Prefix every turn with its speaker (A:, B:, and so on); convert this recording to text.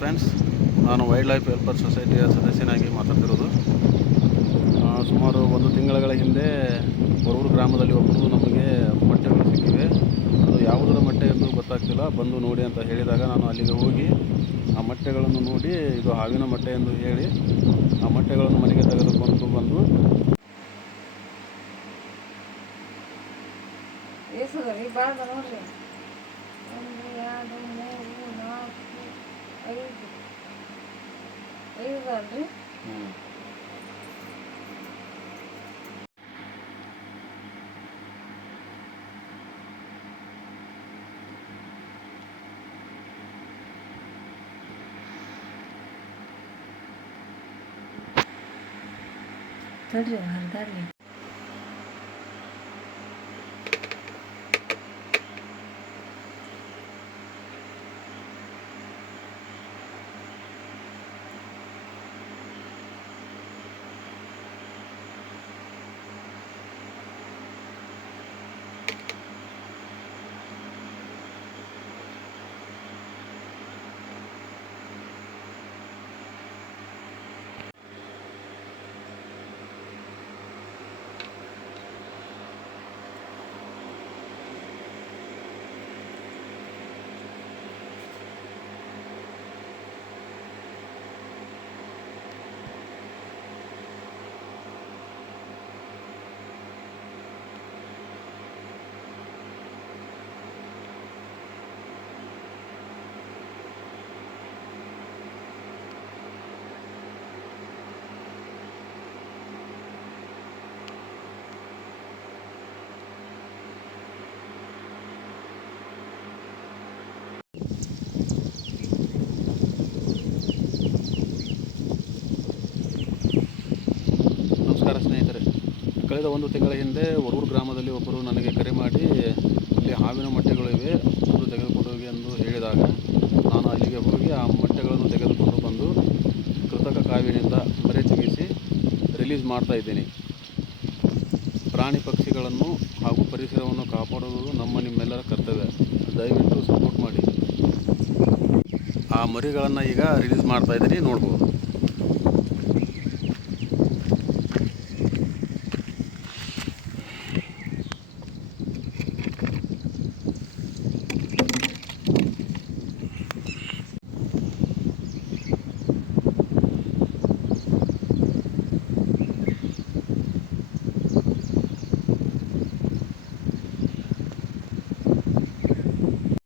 A: Friends. ನಾನು wild life welfare ಸೊಸೈಟಿಯ ಸದಸ್ಯನಾಗಿ ಮಾತಾಡ್ತಿರೋದು. ಸುಮಾರು ಒಂದು ತಿಂಗಳ ಹಿಂದೆ ಬರೂರು ಗ್ರಾಮದಲ್ಲಿ ಒಬ್ಬರು ನಮಗೆ ಮೊಟ್ಟೆಗಳು ಸಿಕ್ಕಿವೆ. ಅದು ಯಾವುದರ ಮೊಟ್ಟೆ ಎಂದು ಗೊತ್ತಾಗ್ತಿಲ್ಲ. ಬಂದು ನೋಡಿ ಅಂತ ಹೇಳಿದಾಗ ನಾನು ಅಲ್ಲಿಗೆ ಹೋಗಿ ಆ ಮೊಟ್ಟೆಗಳನ್ನು ನೋಡಿ, ಇದು ಹಾವಿನ ಮೊಟ್ಟೆ ಎಂದು ಹೇಳಿ ಆ ಮೊಟ್ಟೆಗಳನ್ನು ಮನೆಗೆ ತೆಗೆದುಕೊಂಡು ಬಂದು
B: 안 돼? 응. 달리지 말
A: 달리. ಕಳೆದ ಒಂದು ತಿಂಗಳ ಹಿಂದೆ ಒರೂರು ಗ್ರಾಮದಲ್ಲಿ ಒಬ್ಬರು ನನಗೆ ಕರೆ ಮಾಡಿ, ಇಲ್ಲಿ ಹಾವಿನ ಮೊಟ್ಟೆಗಳಿವೆ ತೆಗೆದುಕೊಂಡು ಹೋಗಿ ಎಂದು ಹೇಳಿದಾಗ ನಾನು ಅಲ್ಲಿಗೆ ಹೋಗಿ ಆ ಮೊಟ್ಟೆಗಳನ್ನು ತೆಗೆದುಕೊಂಡು ಬಂದು ಕೃತಕ ಕಾವಿನಿಂದ ಮರೆ ತೆಗೆಸಿ ರಿಲೀಸ್ ಮಾಡ್ತಾ ಇದ್ದೀನಿ. ಪ್ರಾಣಿ ಪಕ್ಷಿಗಳನ್ನು ಹಾಗೂ ಪರಿಸರವನ್ನು ಕಾಪಾಡುವುದು ನಮ್ಮ ನಿಮ್ಮೆಲ್ಲರ ಕರ್ತವ್ಯ. ದಯವಿಟ್ಟು ಸಪೋರ್ಟ್ ಮಾಡಿ. ಆ ಮರಿಗಳನ್ನು ಈಗ ರಿಲೀಸ್ ಮಾಡ್ತಾ ಇದ್ದೀನಿ, ನೋಡ್ಬೋದು.